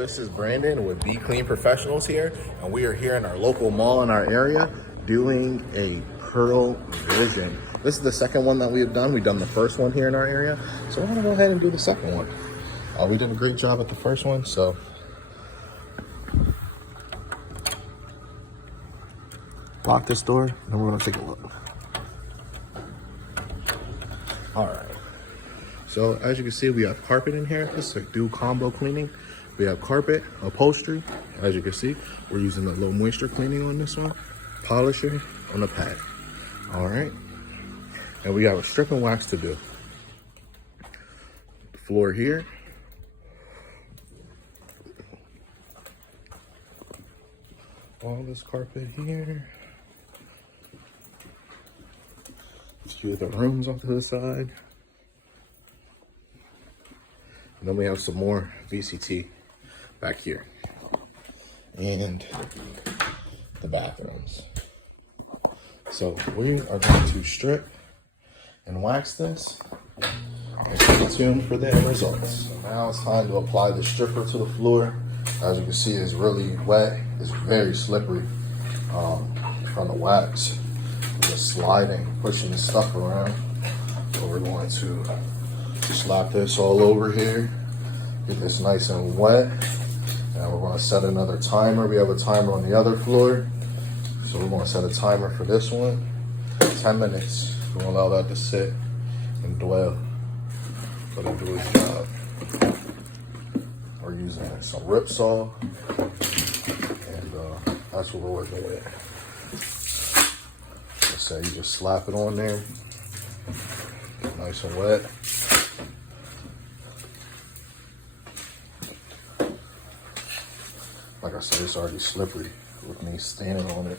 this is Brandon with Be Clean Professionals here, and we are here in our local mall in our area doing a Pearle Vision. This is the second one that we have done. We've done the first one here in our area, so we're gonna go ahead and do the second one. We did a great job at the first one, so lock this door, and then we're gonna take a look. All right. So as you can see, we have carpet in here. This is a dual combo cleaning. We have carpet, upholstery. As you can see, we're using a low moisture cleaning on this one, polisher on the pad. All right. And we have a strip and wax to do. The floor here. All this carpet here. A few of the rooms off to the side. And then we have some more VCT back here. And the bathrooms. So we are going to strip and wax this. And stay tuned for the end results. So now it's time to apply the stripper to the floor. As you can see, it's really wet. It's very slippery from the wax. Just sliding, pushing the stuff around. So we're going to slap this all over here, get this nice and wet, and we're going to set another timer. We have a timer on the other floor, so we're going to set a timer for this one, 10 minutes. We're going to allow that to sit and dwell, let it do its job. We're using some Ripsaw, and that's what we're working with. Let's say you just slap it on there, nice and wet. Like I said, it's already slippery with me standing on it.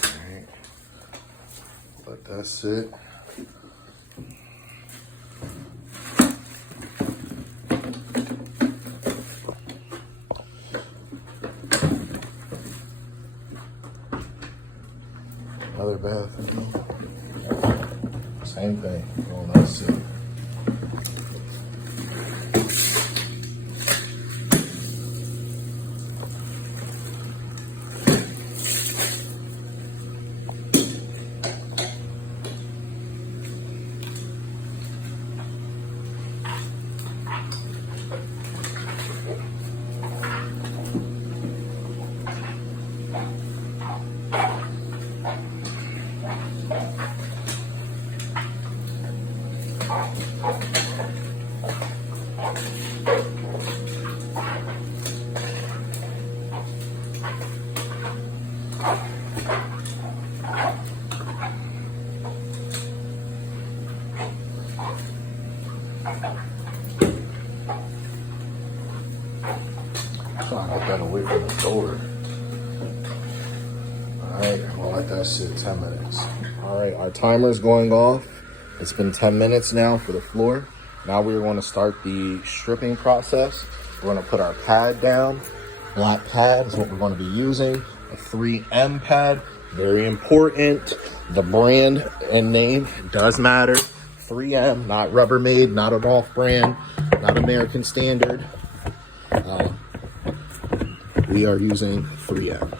All right, let that sit. Another bathroom. Same thing. Oh, that's it. Trying to get that away from the door. Alright, I'm gonna let that sit 10 minutes. Alright, our timer is going off. It's been 10 minutes now for the floor. Now we're going to start the stripping process. We're going to put our pad down. Black pad is what we're going to be using. A 3M pad, very important. The brand and name does matter. 3M, not Rubbermaid, not an off-brand, not American Standard. We are using 3M.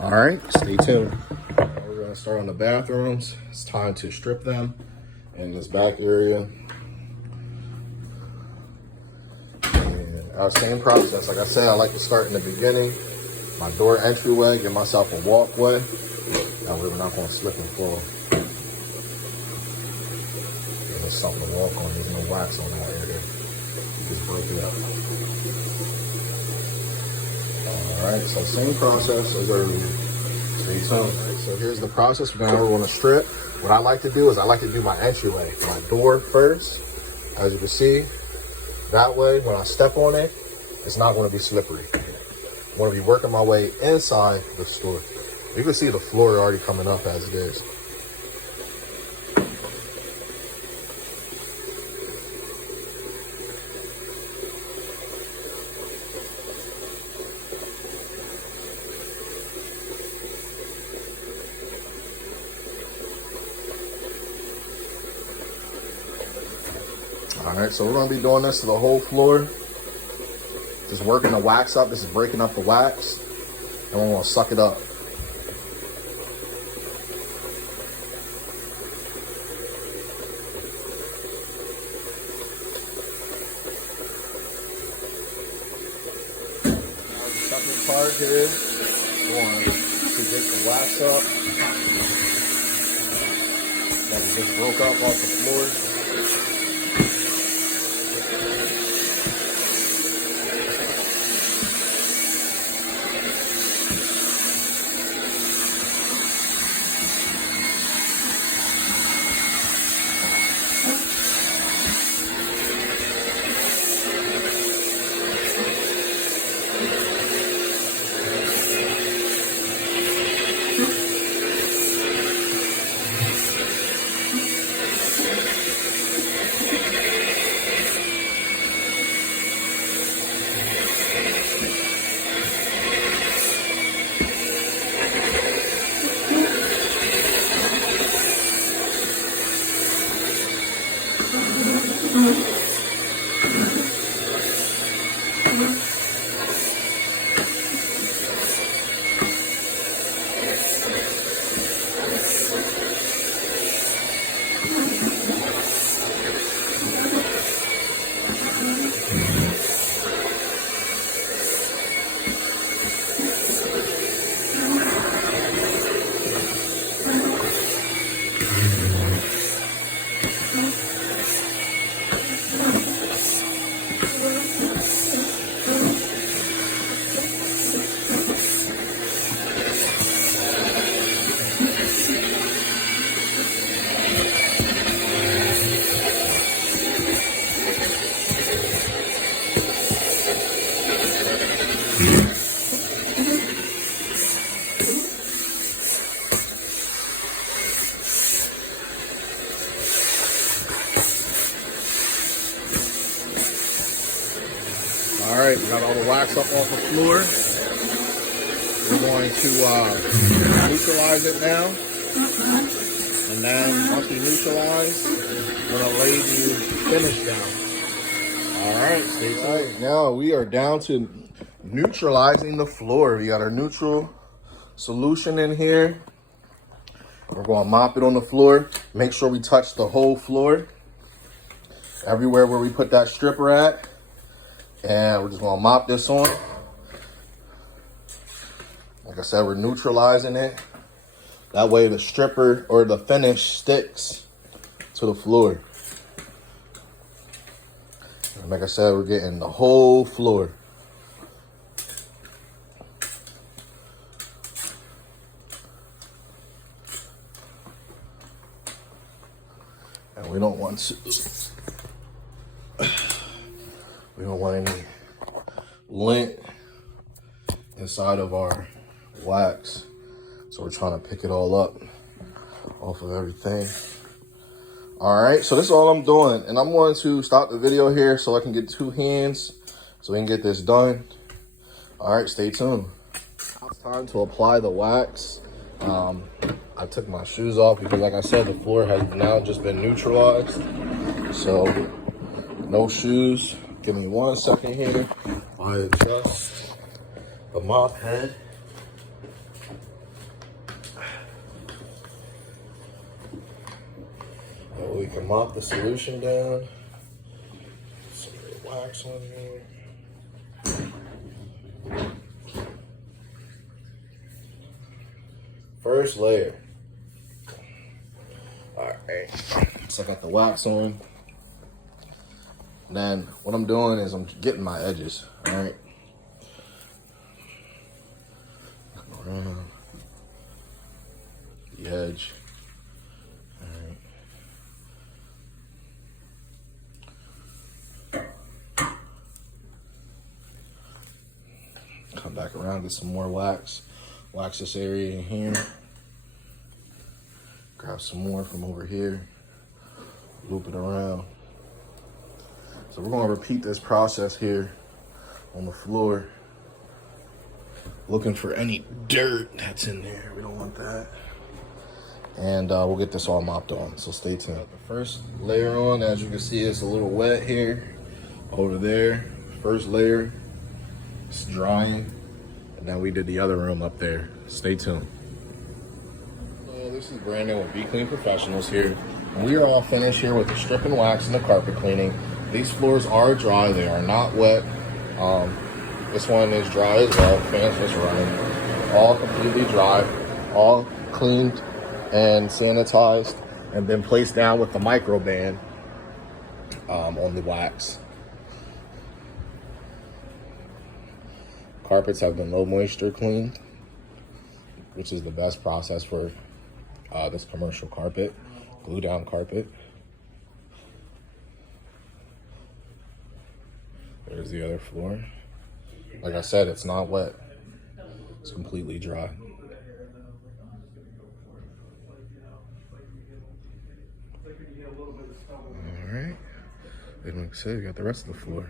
All right, stay tuned. We're gonna start on the bathrooms. It's time to strip them in this back area. And our same process. Like I said, I like to start in the beginning. My door entryway, give myself a walkway. That way we're not gonna slip and fall. There's something to walk on. There's no wax on that area. Just break it up. All right, so same process as earlier. Stay tuned. Right, so here's the process. Now we're gonna strip. What I like to do is I like to do my entryway, my door first. As you can see, that way when I step on it, it's not gonna be slippery. I'm gonna be working my way inside the store. You can see the floor already coming up as it is. All right, so we're gonna be doing this to the whole floor. Just working the wax up. This is breaking up the wax. And we're gonna suck it up. Second part here, going to get the wax up that we just broke up off the floor. All right, we got all the wax up off the floor. We're going to neutralize it now. And then once we neutralize, we're gonna lay the finish down. All right, stay tight. Now we are down to neutralizing the floor. We got our neutral solution in here. We're gonna mop it on the floor. Make sure we touch the whole floor. Everywhere where we put that stripper at. And we're just gonna mop this on. Like I said, we're neutralizing it. That way the stripper or the finish sticks to the floor. And like I said, we're getting the whole floor. And we don't want to, we don't want any lint inside of our wax. So we're trying to pick it all up off of everything. All right, so this is all I'm doing. And I'm going to stop the video here so I can get 2 hands so we can get this done. All right, stay tuned. It's time to apply the wax. I took my shoes off because like I said, the floor has now just been neutralized. So no shoes. Give me 1 second here. I adjust the mop head. And we can mop the solution down. Some wax on here. First layer. All right, so I got the wax on. Then what I'm doing is I'm getting my edges, all right? Come around the edge, all right. Come back around, get some more wax. Wax this area in here. Grab some more from over here. Loop it around. So we're gonna repeat this process here on the floor. Looking for any dirt that's in there. We don't want that. and we'll get this all mopped on, so stay tuned. The first layer on, as you can see, it's a little wet here. Over there, first layer, it's drying. And then we did the other room up there. Stay tuned. This is Brandon with Be Clean Professionals here. And we are all finished here with the strip and wax and the carpet cleaning. These floors are dry, they are not wet. This one is dry as well, fans just running. All completely dry, all cleaned and sanitized, and been placed down with the micro band on the wax. Carpets have been low moisture cleaned, which is the best process for this commercial carpet, glue down carpet. There's the other floor. Like I said, it's not wet. It's completely dry. All right. And like I said, we got the rest of the floor.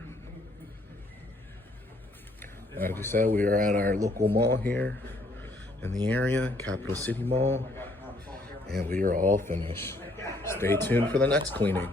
Like you said, we are at our local mall here in the area, Capital City Mall, and we are all finished. Stay tuned for the next cleaning.